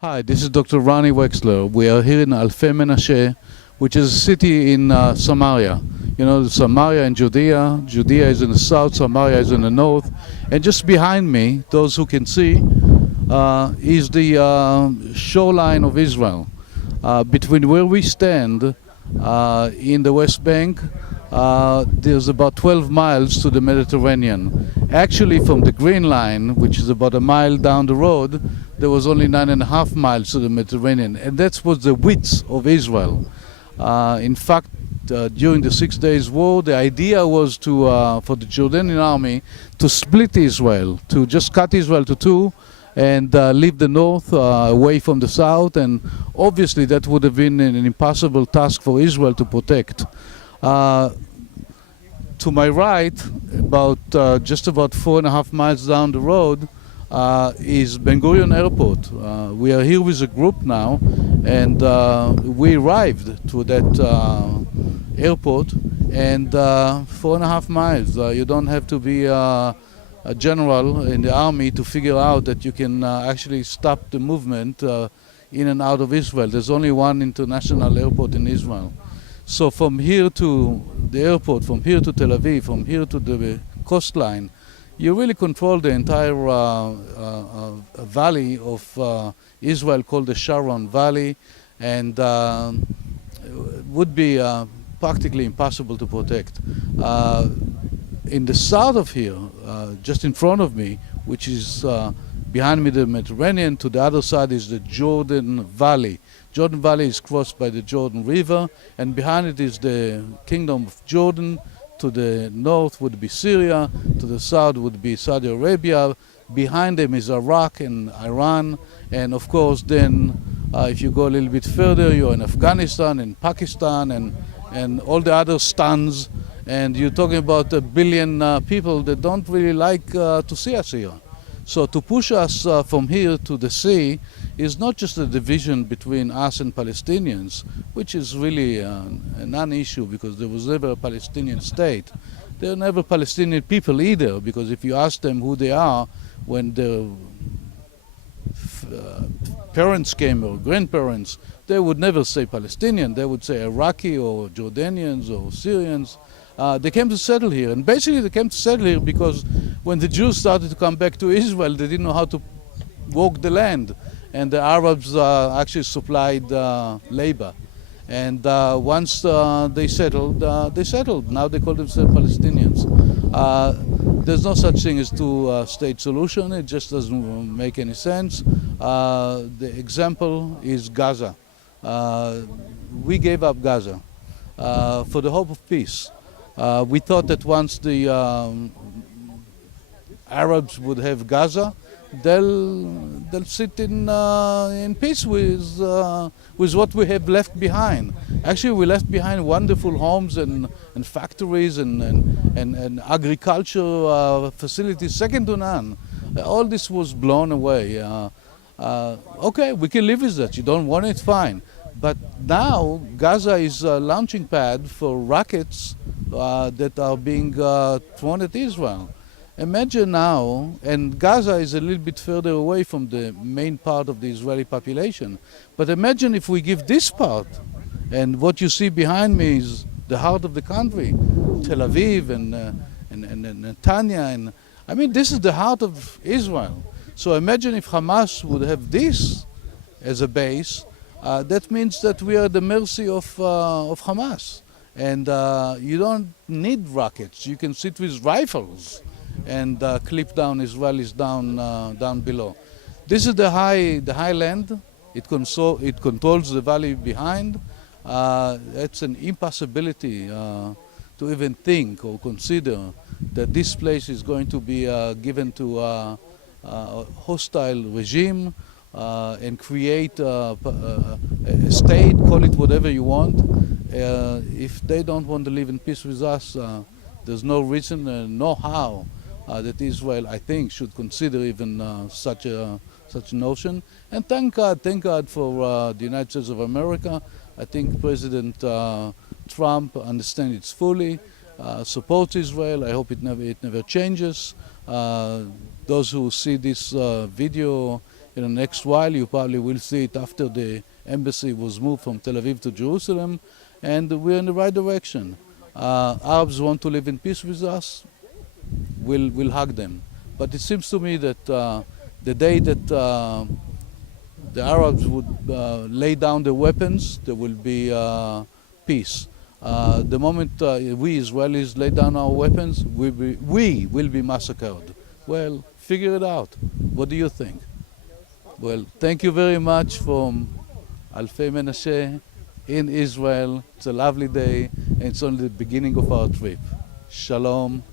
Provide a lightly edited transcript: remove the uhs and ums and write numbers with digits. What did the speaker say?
Hi, this is Dr. Roni Wexler. We are here in Alfei Menashe, which is a city in Samaria. You know, Samaria and Judea. Judea is in the south, Samaria is in the north. And just behind me, those who can see, is the shoreline of Israel. Between where we stand in the West Bank, there's about 12 miles to the Mediterranean. Actually, from the Green Line, which is about a mile down the road, there was only 9.5 miles to the Mediterranean, and that was the width of Israel. In fact, during the 6 Days War, the idea was to, for the Jordanian army to split Israel, to just cut Israel to two, and leave the north away from the south, and obviously that would have been an impossible task for Israel to protect. To my right, about just about 4.5 miles down the road, is Ben Gurion Airport. We are here with a group now, and we arrived to that airport, and 4.5 miles. You don't have to be a general in the army to figure out that you can actually stop the movement in and out of Israel. There's only one international airport in Israel. So from here to the airport, from here to Tel Aviv, from here to the coastline, you really control the entire valley of Israel called the Sharon Valley, and would be practically impossible to protect. In the south of here, just in front of me, which is behind me the Mediterranean, to the other side is the Jordan Valley. Jordan Valley is crossed by the Jordan River, and behind it is the Kingdom of Jordan. To the north would be Syria, to the south would be Saudi Arabia, behind them is Iraq and Iran, and of course then if you go a little bit further, you're in Afghanistan and Pakistan and all the other stans, and you're talking about 1 billion people that don't really like to see us here. So to push us from here to the sea is not just a division between us and Palestinians, which is really a non-issue because there was never a Palestinian state. There are never Palestinian people either, because if you ask them who they are when their parents came or grandparents, they would never say Palestinian. They would say Iraqi or Jordanians or Syrians. They came to settle here, and basically they came to settle here because when the Jews started to come back to Israel, they didn't know how to walk the land, and the Arabs actually supplied labor. And once they settled, they settled. Now they call themselves Palestinians. There's no such thing as two-state solution. It just doesn't make any sense. The example is Gaza. We gave up Gaza for the hope of peace. We thought that once the Arabs would have Gaza, they'll sit in peace with what we have left behind. Actually, we left behind wonderful homes and factories and agriculture facilities second to none. All this was blown away. Okay, we can live with that. You don't want it, fine. But now Gaza is a launching pad for rockets that are being thrown at Israel. Imagine now, and Gaza is a little bit further away from the main part of the Israeli population, but imagine if we give this part, and what you see behind me is the heart of the country, Tel Aviv and Netanya, and I mean this is the heart of Israel. So imagine if Hamas would have this as a base. That means that we are at the mercy of Hamas, and you don't need rockets. You can sit with rifles and clip down Israelis down below. This is the high land. It controls the valley behind. It's an impossibility to even think or consider that this place is going to be given to a hostile regime and create a state, call it whatever you want. If they don't want to live in peace with us, there's no reason, no how that Israel, I think, should consider even such a notion. And thank God for the United States of America. I think President Trump understands it fully. support Israel. I hope it never changes. Those who see this video in the next while, you probably will see it after the embassy was moved from Tel Aviv to Jerusalem, and we're in the right direction. Arabs want to live in peace with us, we'll hug them. But it seems to me that the day that the Arabs would lay down their weapons, there will be peace. The moment we Israelis lay down our weapons, we will be massacred. Well, figure it out. What do you think? Well, thank you very much from Alfei Menashe in Israel. It's a lovely day, and it's only the beginning of our trip. Shalom.